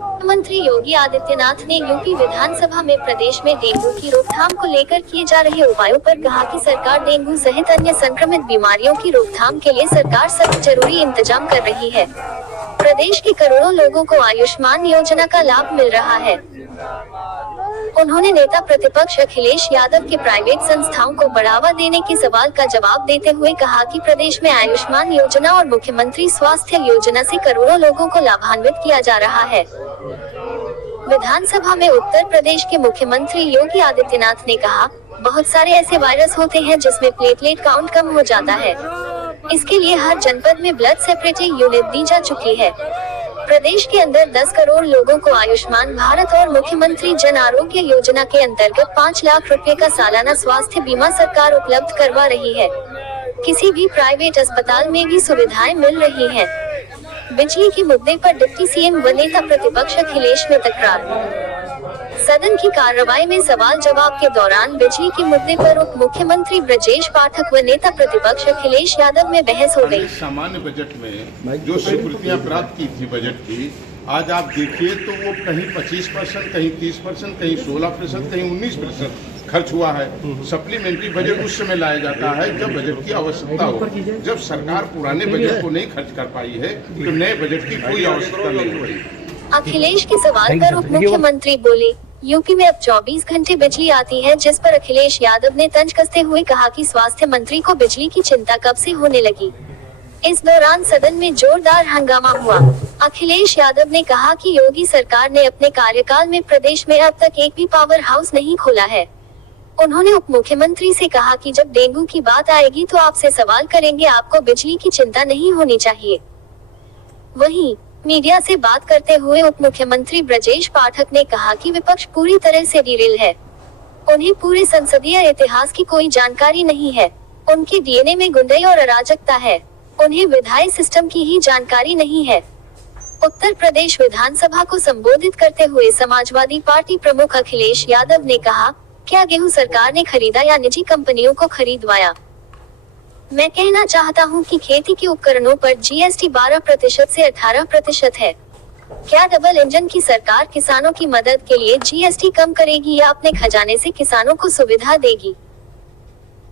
मुख्यमंत्री योगी आदित्यनाथ ने यूपी विधानसभा में प्रदेश में डेंगू की रोकथाम को लेकर किए जा रहे उपायों पर कहा कि सरकार डेंगू सहित अन्य संक्रमित बीमारियों की रोकथाम के लिए सरकार सभी जरूरी इंतजाम कर रही है। प्रदेश के करोड़ों लोगों को आयुष्मान योजना का लाभ मिल रहा है। उन्होंने नेता प्रतिपक्ष अखिलेश यादव के प्राइवेट संस्थाओं को बढ़ावा देने के सवाल का जवाब देते हुए कहा कि प्रदेश में आयुष्मान योजना और मुख्यमंत्री स्वास्थ्य योजना से करोड़ों लोगों को लाभान्वित किया जा रहा है। विधानसभा में उत्तर प्रदेश के मुख्यमंत्री योगी आदित्यनाथ ने कहा, बहुत सारे ऐसे वायरस होते हैं जिसमें प्लेटलेट काउंट कम हो जाता है। इसके लिए हर जनपद में ब्लड सेपरेटिंग यूनिट दी जा चुकी है। प्रदेश के अंदर 10 करोड़ लोगों को आयुष्मान भारत और मुख्यमंत्री जन आरोग्य योजना के अंतर्गत 5 लाख रुपए का सालाना स्वास्थ्य बीमा सरकार उपलब्ध करवा रही है। किसी भी प्राइवेट अस्पताल में भी सुविधाएं मिल रही हैं। बिजली के मुद्दे पर डिप्टी सीएम व नेता प्रतिपक्ष अखिलेश में तकरार। सदन की कार्रवाई में सवाल जवाब के दौरान बिजली के मुद्दे पर उप मुख्यमंत्री ब्रजेश पाठक व नेता प्रतिपक्ष अखिलेश यादव में बहस हो गई। सामान्य बजट में जो स्वीकृतियां प्राप्त की थी बजट की, आज आप देखिए तो वो कहीं 25%, कहीं 30%, कहीं 16%, कहीं 19% खर्च हुआ है। सप्लीमेंट्री बजट उस समय लाया जाता है जब बजट की आवश्यकता हो। जब सरकार पुराने बजट को नहीं खर्च कर पाई है तो नए बजट की कोई आवश्यकता नहीं होगी। अखिलेश के सवाल पर उप मुख्यमंत्री बोले, यूपी में अब 24 घंटे बिजली आती है, जिस पर अखिलेश यादव ने तंज कसते हुए कहा कि स्वास्थ्य मंत्री को बिजली की चिंता कब से होने लगी। इस दौरान सदन में जोरदार हंगामा हुआ। अखिलेश यादव ने कहा कि योगी सरकार ने अपने कार्यकाल में प्रदेश में अब तक एक भी पावर हाउस नहीं खोला है। उन्होंने उप मुख्यमंत्री से कहा कि जब डेंगू की बात आएगी तो आपसे सवाल करेंगे, आपको बिजली की चिंता नहीं होनी चाहिए। वहीं मीडिया से बात करते हुए उप मुख्यमंत्री ब्रजेश पाठक ने कहा कि विपक्ष पूरी तरह से डिरेल है। उन्हें पूरे संसदीय इतिहास की कोई जानकारी नहीं है। उनके डीएनए में गुंडाई और अराजकता है। उन्हें विधायी सिस्टम की ही जानकारी नहीं है। उत्तर प्रदेश विधानसभा को संबोधित करते हुए समाजवादी पार्टी प्रमुख अखिलेश यादव ने कहा, क्या गेहूं सरकार ने खरीदा या निजी कंपनियों को खरीदवाया? मैं कहना चाहता हूं कि खेती के उपकरणों पर जीएसटी 12% से 18% है। क्या डबल इंजन की सरकार किसानों की मदद के लिए जीएसटी कम करेगी या अपने खजाने से किसानों को सुविधा देगी?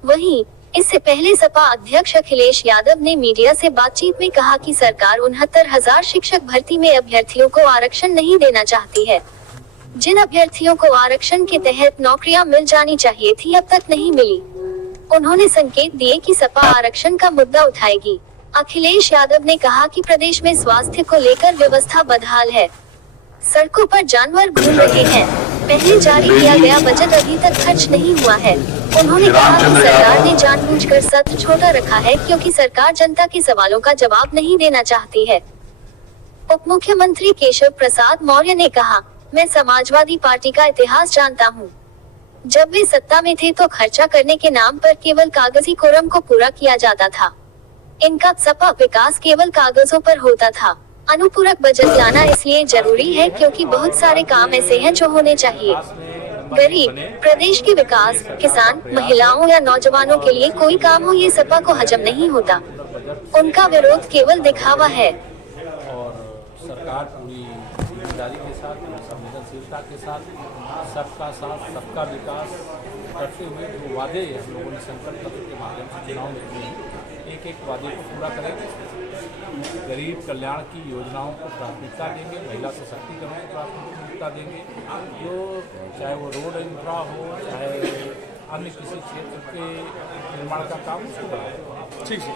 वहीं इससे पहले सपा अध्यक्ष अखिलेश यादव ने मीडिया से बातचीत में कहा कि सरकार 69,000 शिक्षक भर्ती में अभ्यर्थियों को आरक्षण नहीं देना चाहती है। जिन अभ्यर्थियों को आरक्षण के तहत नौकरियां मिल जानी चाहिए थी, अब तक नहीं मिली। उन्होंने संकेत दिए कि सपा आरक्षण का मुद्दा उठाएगी। अखिलेश यादव ने कहा कि प्रदेश में स्वास्थ्य को लेकर व्यवस्था बदहाल है। सड़कों पर जानवर घूम रहे हैं। पहले जारी किया गया बजट अभी तक खर्च नहीं हुआ है। उन्होंने कहा कि सरकार ने जानबूझकर सत्र छोटा रखा है क्योंकि सरकार जनता के सवालों का जवाब नहीं देना चाहती है। उप मुख्यमंत्री केशव प्रसाद मौर्य ने कहा, मैं समाजवादी पार्टी का इतिहास जानता हूँ। जब वे सत्ता में थे तो खर्चा करने के नाम पर केवल कागजी कोरम को पूरा किया जाता था। इनका सपा विकास केवल कागजों पर होता था। अनुपूरक बजट लाना इसलिए जरूरी है क्योंकि बहुत सारे काम ऐसे हैं जो होने चाहिए। गरीब, प्रदेश के विकास, किसान, महिलाओं या नौजवानों के लिए कोई काम हो, ये सपा को हजम नहीं होता। उनका विरोध केवल दिखावा है। और सरकार पूरी ईमानदारी के साथ, संवेदनशीलता के साथ, सबका साथ, सबका विकास करते हुए जो वादे हम लोगों ने संकल्प पत्र के माध्यम से चुनाव में किए हैं, एक एक वादे को पूरा करेंगे। गरीब कल्याण की योजनाओं को प्राथमिकता देंगे, महिला सशक्तिकरण को प्राथमिकता देंगे। जो चाहे वो रोड इंफ्रा हो, चाहे अन्य किसी क्षेत्र के निर्माण का काम, उसको बढ़ाएंगे। ठीक है।